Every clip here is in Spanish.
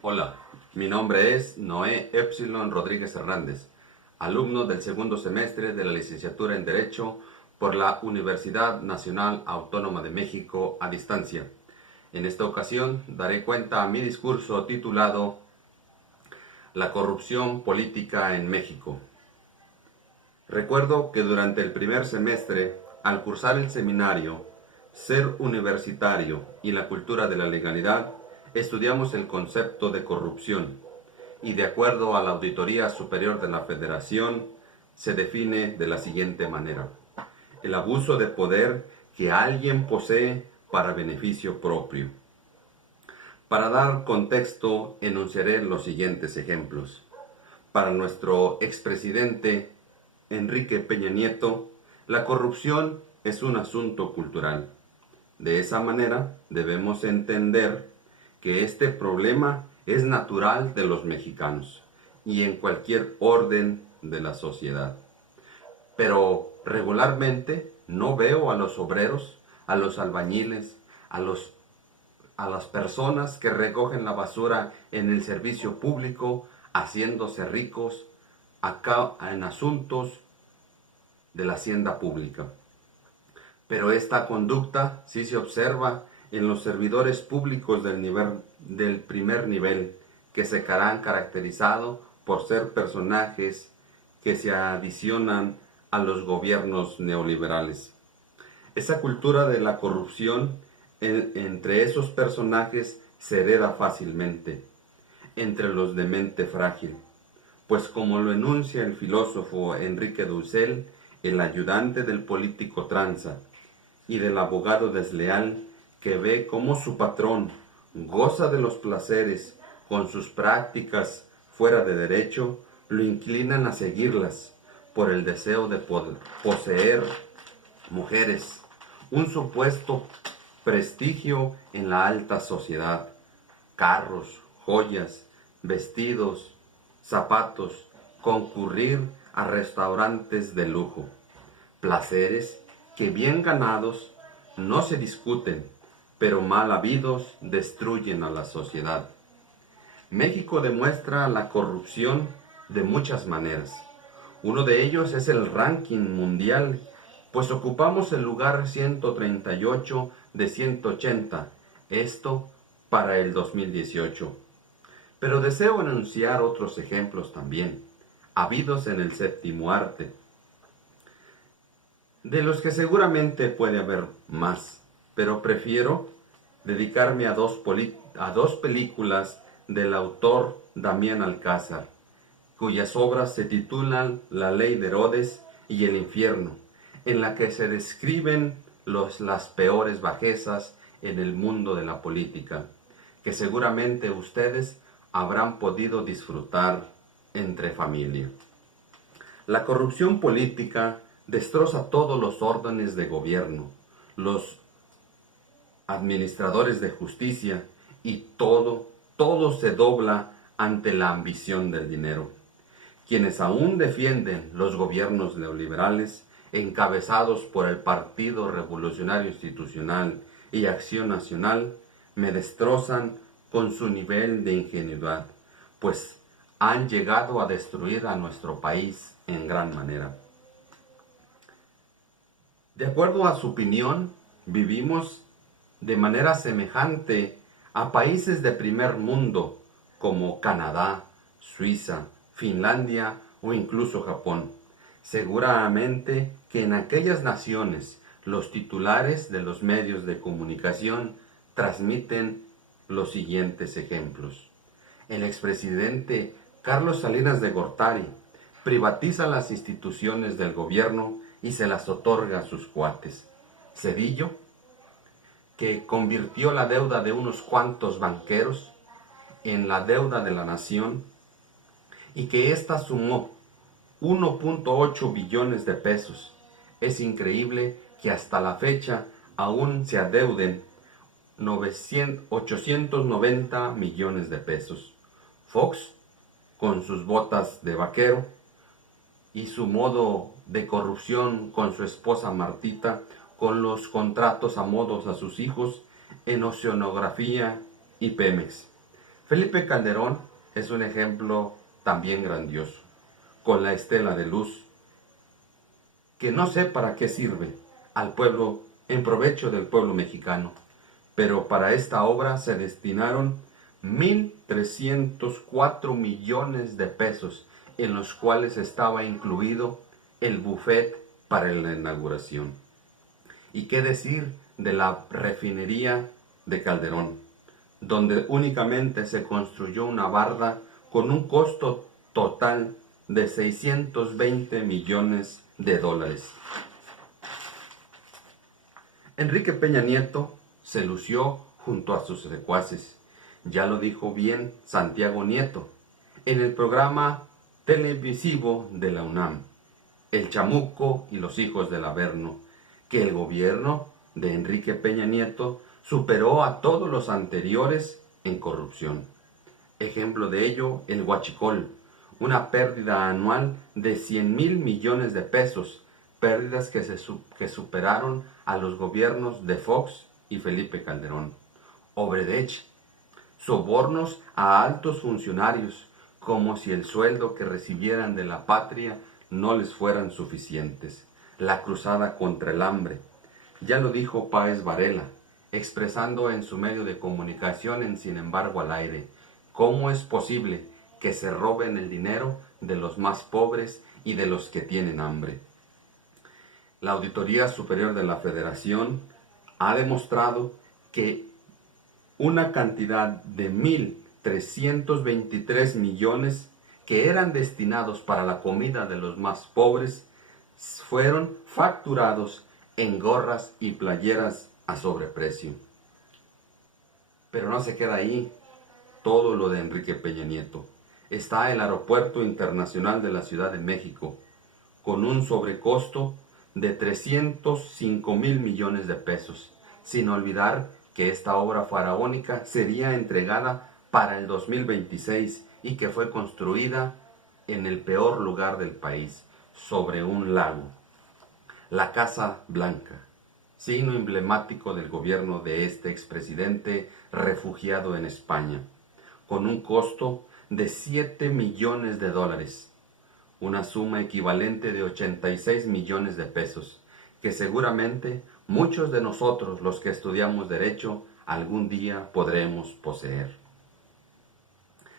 Hola, mi nombre es Noé Epsilon Rodríguez Hernández, alumno del segundo semestre de la licenciatura en Derecho por la Universidad Nacional Autónoma de México a distancia. En esta ocasión daré cuenta a mi discurso titulado La corrupción política en México. Recuerdo que durante el primer semestre, al cursar el seminario Ser Universitario y la Cultura de la Legalidad, estudiamos el concepto de corrupción y de acuerdo a la Auditoría Superior de la Federación se define de la siguiente manera: el abuso de poder que alguien posee para beneficio propio. Para dar contexto, enunciaré los siguientes ejemplos. Para nuestro expresidente Enrique Peña Nieto, la corrupción es un asunto cultural. De esa manera, debemos entender que este problema es natural de los mexicanos y en cualquier orden de la sociedad. Pero regularmente no veo a los obreros, a los albañiles, a las personas que recogen la basura en el servicio público haciéndose ricos acá en asuntos de la hacienda pública. Pero esta conducta sí se observa en los servidores públicos del primer nivel, que se han caracterizado por ser personajes que se adicionan a los gobiernos neoliberales. Esa cultura de la corrupción entre esos personajes se hereda fácilmente, entre los de mente frágil, pues como lo enuncia el filósofo Enrique Dussel, el ayudante del político tranza y del abogado desleal que ve cómo su patrón goza de los placeres con sus prácticas fuera de derecho, lo inclinan a seguirlas por el deseo de poseer mujeres, un supuesto prestigio en la alta sociedad, carros, joyas, vestidos, zapatos, concurrir a restaurantes de lujo, placeres que bien ganados no se discuten, pero mal habidos destruyen a la sociedad. México demuestra la corrupción de muchas maneras. Uno de ellos es el ranking mundial, pues ocupamos el lugar 138 de 180, esto para el 2018. Pero deseo enunciar otros ejemplos también, habidos en el séptimo arte, de los que seguramente puede haber más, pero prefiero dedicarme a dos películas del autor Damián Alcázar, cuyas obras se titulan La Ley de Herodes y El Infierno, en la que se describen las peores bajezas en el mundo de la política, que seguramente ustedes habrán podido disfrutar entre familia. La corrupción política destroza todos los órdenes de gobierno, los administradores de justicia y todo se dobla ante la ambición del dinero. Quienes aún defienden los gobiernos neoliberales, encabezados por el Partido Revolucionario Institucional y Acción Nacional, me destrozan con su nivel de ingenuidad, pues han llegado a destruir a nuestro país en gran manera. De acuerdo a su opinión, vivimos de manera semejante a países de primer mundo como Canadá, Suiza, Finlandia o incluso Japón. Seguramente que en aquellas naciones los titulares de los medios de comunicación transmiten los siguientes ejemplos. El expresidente Carlos Salinas de Gortari privatiza las instituciones del gobierno y se las otorga a sus cuates. Cedillo, que convirtió la deuda de unos cuantos banqueros en la deuda de la nación y que ésta sumó 1.8 billones de pesos. Es increíble que hasta la fecha aún se adeuden 890 millones de pesos. Fox, con sus botas de vaquero y su modo de corrupción con su esposa Martita, con los contratos a modos a sus hijos en Oceanografía y Pemex. Felipe Calderón es un ejemplo también grandioso, con la estela de luz, que no sé para qué sirve al pueblo, en provecho del pueblo mexicano, pero para esta obra se destinaron 1.304 millones de pesos, en los cuales estaba incluido el buffet para la inauguración. ¿Y qué decir de la refinería de Calderón, donde únicamente se construyó una barda con un costo total de 620 millones de dólares? Enrique Peña Nieto se lució junto a sus secuaces. Ya lo dijo bien Santiago Nieto en el programa televisivo de la UNAM, El Chamuco y los hijos del Averno, que el gobierno de Enrique Peña Nieto superó a todos los anteriores en corrupción. Ejemplo de ello, el huachicol, una pérdida anual de 100,000 millones de pesos, pérdidas que superaron a los gobiernos de Fox y Felipe Calderón. Obredech, sobornos a altos funcionarios, como si el sueldo que recibieran de la patria no les fueran suficientes. La cruzada contra el hambre. Ya lo dijo Páez Varela, expresando en su medio de comunicación en Sin embargo al aire, ¿cómo es posible que se roben el dinero de los más pobres y de los que tienen hambre? La Auditoría Superior de la Federación ha demostrado que una cantidad de 1.323 millones que eran destinados para la comida de los más pobres fueron facturados en gorras y playeras a sobreprecio. Pero no se queda ahí todo lo de Enrique Peña Nieto. Está el Aeropuerto Internacional de la Ciudad de México, con un sobrecosto de 305,000 millones de pesos, sin olvidar que esta obra faraónica sería entregada para el 2026 y que fue construida en el peor lugar del país, sobre un lago. La Casa Blanca, signo emblemático del gobierno de este expresidente refugiado en España, con un costo de 7 millones de dólares, una suma equivalente de 86 millones de pesos, que seguramente muchos de nosotros, los que estudiamos Derecho, algún día podremos poseer.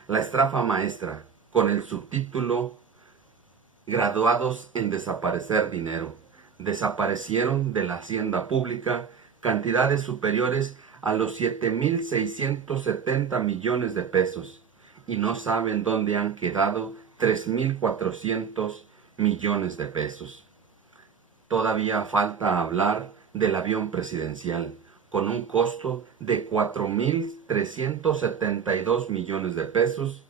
La estafa maestra, con el subtítulo Graduados en desaparecer dinero, desaparecieron de la hacienda pública cantidades superiores a los 7.670 millones de pesos y no saben dónde han quedado 3.400 millones de pesos. Todavía falta hablar del avión presidencial, con un costo de 4.372 millones de pesos.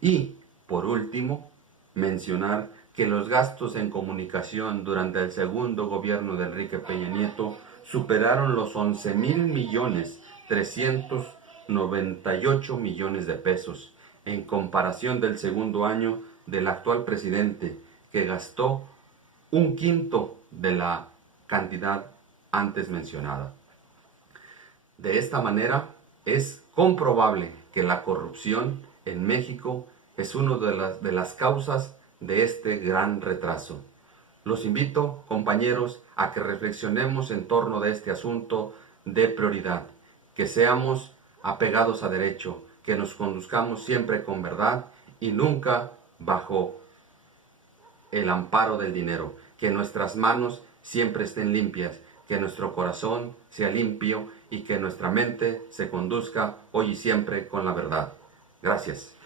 Y, por último, mencionar que los gastos en comunicación durante el segundo gobierno de Enrique Peña Nieto superaron los 11.398 millones de pesos, en comparación del segundo año del actual presidente, que gastó un quinto de la cantidad antes mencionada. De esta manera, es comprobable que la corrupción en México es una de las causas de este gran retraso. Los invito, compañeros, a que reflexionemos en torno de este asunto de prioridad, que seamos apegados a derecho, que nos conduzcamos siempre con verdad y nunca bajo el amparo del dinero, que nuestras manos siempre estén limpias, que nuestro corazón sea limpio y que nuestra mente se conduzca hoy y siempre con la verdad. Gracias.